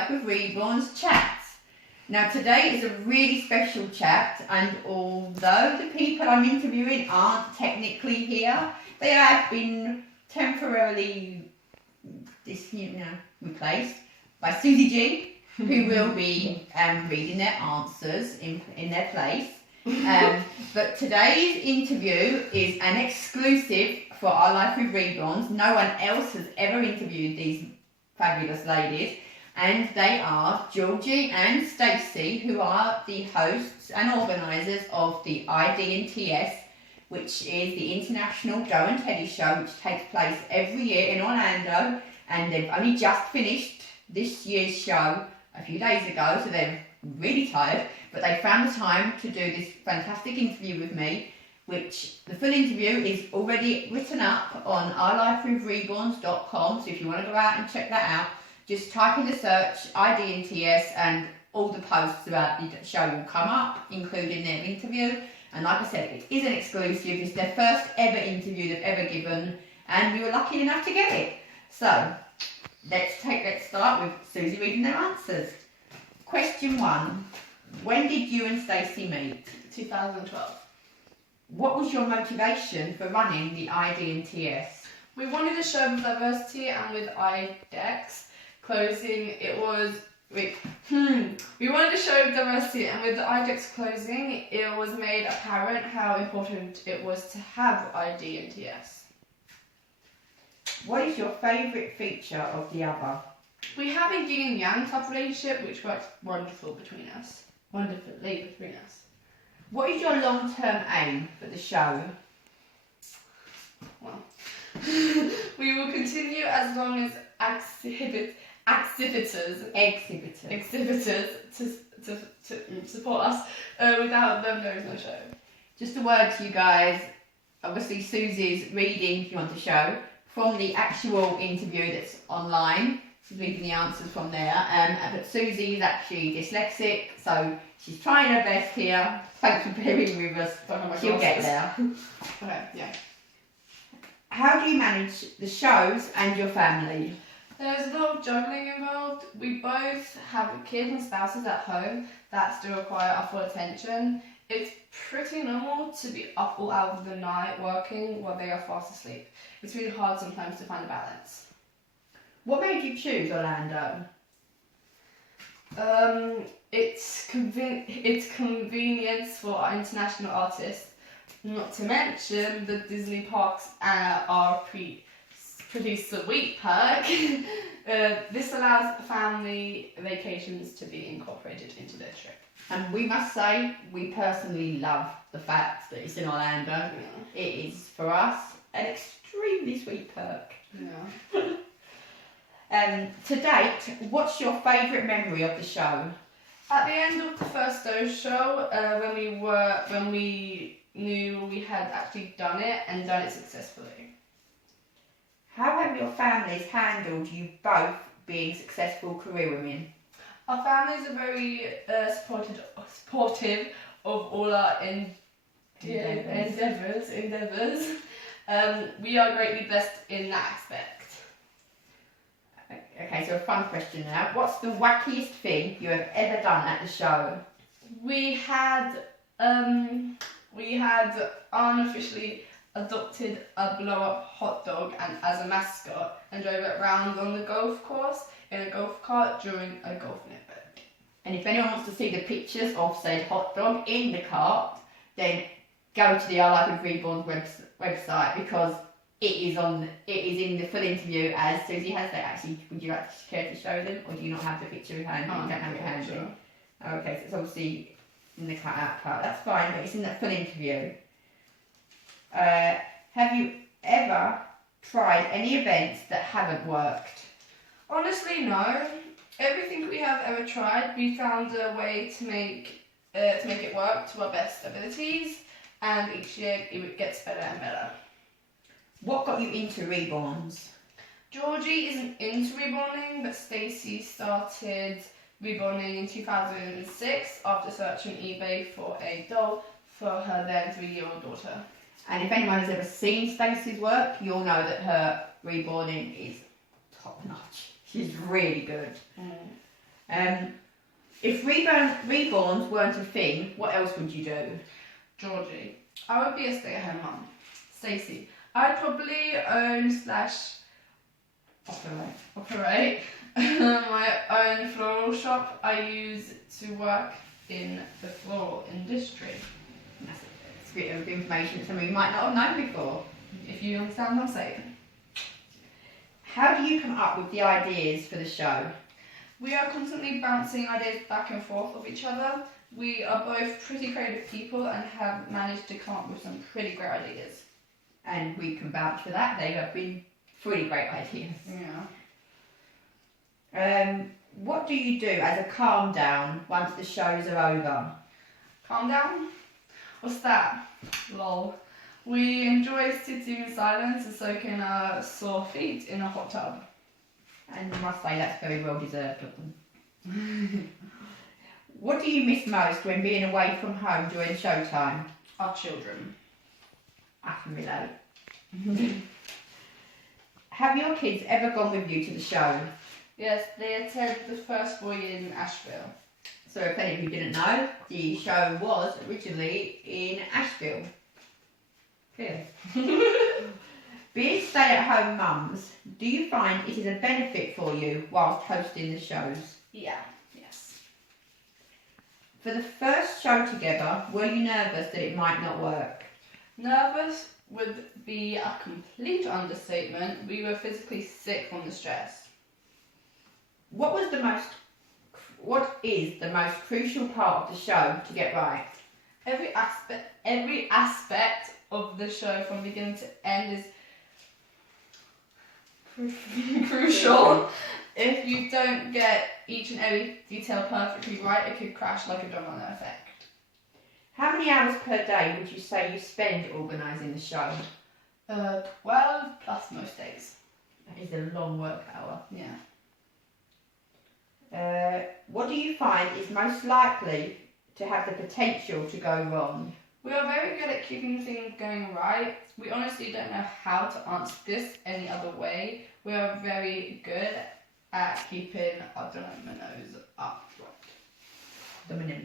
Life with Reborns chat. Now today is a really special chat, and although the people I'm interviewing aren't technically here, they have been temporarily replaced by Susie G, who will be reading their answers in their place. But today's interview is an exclusive for Our Life with Reborns. No one else has ever interviewed these fabulous ladies, and they are Georgie and Stacey, who are the hosts and organisers of the ID&TS, which is the International Joe and Teddy show, which takes place every year in Orlando, and they've only just finished this year's show a few days ago, so they're really tired, but they found the time to do this fantastic interview with me, which the full interview is already written up on ourlifewithreborns.com, so if you want to go out and check that out, just type in the search ID&TS and all the posts about the show will come up, including their interview. And like I said, it is an exclusive. It's their first ever interview they've ever given, and we were lucky enough to get it. So let's start with Susie reading their answers. Question 1. When did you and Stacey meet? 2012. What was your motivation for running the ID&TS? We wanted to show diversity, and with IDEX closing, we wanted to show diversity, and with the IDEX closing, it was made apparent how important it was to have ID&TS. What is your favourite feature of the other? We have a yin and yang type relationship, which works wonderfully between us. What is your long-term aim for the show? Well, we will continue as long as exhibitors to support us. Without them, there is no show. Just a word to you guys. Obviously, Susie's reading, if you want to show, from the actual interview that's online. She's reading the answers from there. But Susie is actually dyslexic, so she's trying her best here. Thanks for bearing with us. She'll get there. Okay, yeah. How do you manage the shows and your family? There's a lot of juggling involved. We both have kids and spouses at home that still require our full attention. It's pretty normal to be up all hours of the night working while they are fast asleep. It's really hard sometimes to find a balance. What made you choose Orlando? It's convenience for our international artists. Not to mention the Disney parks are pretty sweet perk. This allows family vacations to be incorporated into their trip. And we must say, we personally love the fact that it's in Orlando. Yeah. It is, for us, an extremely sweet perk. Yeah. To date, what's your favourite memory of the show? At the end of the first show, when we knew we had actually done it and done it successfully. How have your families handled you both being successful career women? Our families are very supportive of all our endeavours. We are greatly blessed in that aspect. Okay, so a fun question now. What's the wackiest thing you have ever done at the show? We had unofficially adopted a blow-up hot dog and as a mascot and drove it round on the golf course in a golf cart during a golf event. And if anyone wants to see the pictures of said hot dog in the cart, then go to the Our Life with Reborns website, because it is in the full interview as Susie has that. Actually, would you like to care to show them, or do you not have the picture in hand? You don't have it handy. Sure. Okay, so it's obviously in the cut-out part. That's fine, but it's in that full interview. Have you ever tried any events that haven't worked? Honestly, no. Everything we have ever tried, we found a way to make it work to our best abilities, and each year it gets better and better. What got you into Reborns? Georgie isn't into reborning, but Stacey started reborning in 2006 after searching eBay for a doll for her then 3-year-old daughter. And if anyone has ever seen Stacey's work, you'll know that her reborning is top notch. She's really good. If Reborns weren't a thing, what else would you do? Georgie. I would be a stay-at-home mum. Stacey. I'd probably own / operate my own floral shop I use to work in the floral industry. That's a bit of information something you might not have known before. If you understand what I'm saying. How do you come up with the ideas for the show? We are constantly bouncing ideas back and forth of each other. We are both pretty creative people and have managed to come up with some pretty great ideas. And we can vouch for that. They have been pretty great ideas. Yeah. What do you do as a calm down once the shows are over? Calm down? What's that? Lol. We enjoy sitting in silence and soaking our sore feet in a hot tub. And I must say that's very well deserved of them. What do you miss most when being away from home during showtime? Our children. I can relate. Have your kids ever gone with you to the show? Yes, they attended the first voyage in Asheville. So if any of you didn't know, the show was originally in Asheville. Clear. Being stay-at-home mums, do you find it is a benefit for you whilst hosting the shows? Yeah, yes. For the first show together, were you nervous that it might not work? Nervous would be a complete understatement. We were physically sick from the stress. What is the most crucial part of the show to get right? Every aspect of the show from beginning to end is crucial. If you don't get each and every detail perfectly right, it could crash like a domino effect. How many hours per day would you say you spend organising the show? 12 plus most days. That is a long work hour. Yeah. What do you find is most likely to have the potential to go wrong? We are very good at keeping things going right. We honestly don't know how to answer this any other way. We are very good at keeping our dominoes upright. Dominoes.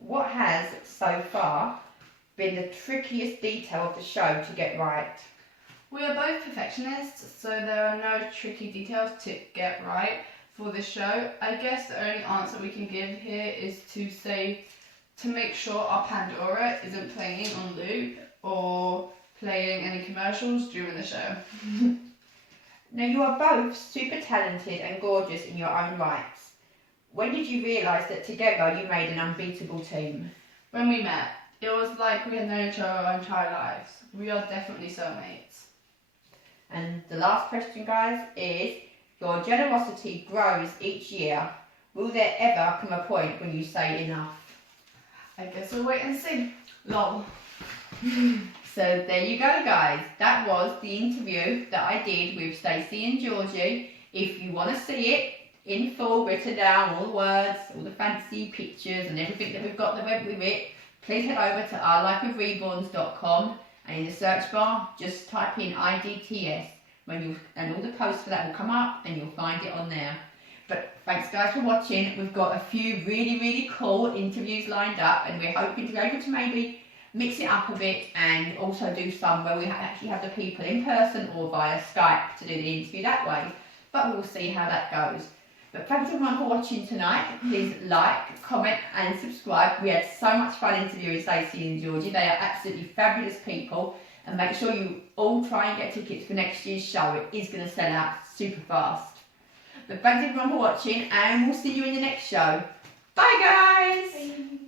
What has, so far, been the trickiest detail of the show to get right? We are both perfectionists, so there are no tricky details to get right for this show. I guess the only answer we can give here is to make sure our Pandora isn't playing on loop or playing any commercials during the show. Now, you are both super talented and gorgeous in your own rights. When did you realise that together you made an unbeatable team? When we met, it was like we had known each other our entire lives. We are definitely soulmates. And the last question, guys, is your generosity grows each year. Will there ever come a point when you say enough? I guess we'll wait and see. Lol. So there you go, guys. That was the interview that I did with Stacey and Georgie. If you want to see it in full, written down, all the words, all the fancy pictures and everything that we've got that went with it, please head over to ourlifewithreborns.com and in the search bar, just type in ID&TS and all the posts for that will come up and you'll find it on there. But thanks guys for watching. We've got a few really, really cool interviews lined up and we're hoping to be able to maybe mix it up a bit and also do some where we actually have the people in person or via Skype to do the interview that way. But we'll see how that goes. But thanks everyone for watching tonight. Please like, comment and subscribe. We had so much fun interviewing Stacey and Georgie. They are absolutely fabulous people. And make sure you all try and get tickets for next year's show. It is going to sell out super fast. But thanks everyone for watching and we'll see you in the next show. Bye guys! Bye.